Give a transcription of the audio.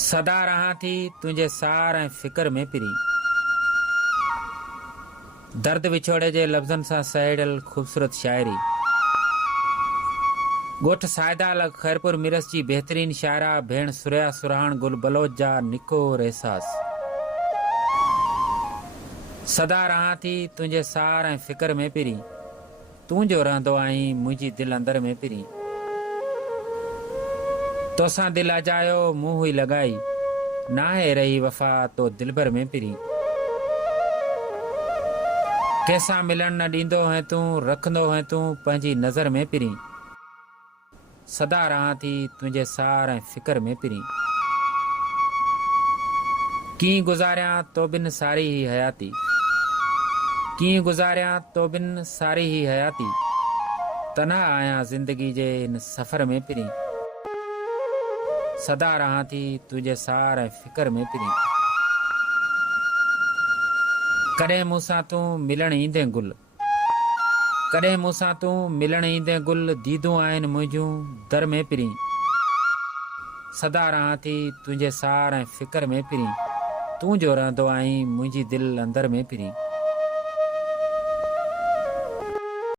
सदा रहां थी तुंहिंजे सार ऐं फिकर में पिरी। दर्द विछोड़े जे लफ़्ज़नि सां सहेड़ियल ख़ूबसूरत शाइरी। ॻोठ साइदा खैरपुर मिरस जी बहितरीन शाइरा भेण सुरया सुरहाण गुल बलोच जा निकोर एहसास। सदा रहां थी तुंहिंजे सार ऐं फिकर में पिरी। तूं जो रहंदो आहीं मुंहिंजी दिलि अंदर में पिरी। तोसां दिलि अजायो मुंहुं हुई लॻाई, नाहे रही वफ़ा तो दिलबर में पिरी। कंहिंसां मिलण न ॾींदो है तूं, रखंदो है तूं पंहिंजी नज़र में पिरी। सदा रहां थी तुंहिंजे सार ऐं फिकर में पिरी। कीअं गुज़ारियां तो बिन सारी ही हयाती, कीअं गुज़ारियां तो बिन सारी ही हयाती। तन्हा आहियां ज़िंदगी जे हिन सफ़र में पिरी। सदा रहां थी तुंहिंजे सार ऐं फिकर में पिरी। कॾहिं मूंसां तूं मिलण ईंदे गुल, कॾहिं मूंसां तूं मिलण ईंदे गुल दीदूं आहिनि मुंहिंजूं दर में पिरी। सदा रहां थी तुंहिंजे सार ऐं फिकर में पिरी। तूं जो रहंदो आहीं मुंहिंजी दिलि अंदर में पिरी।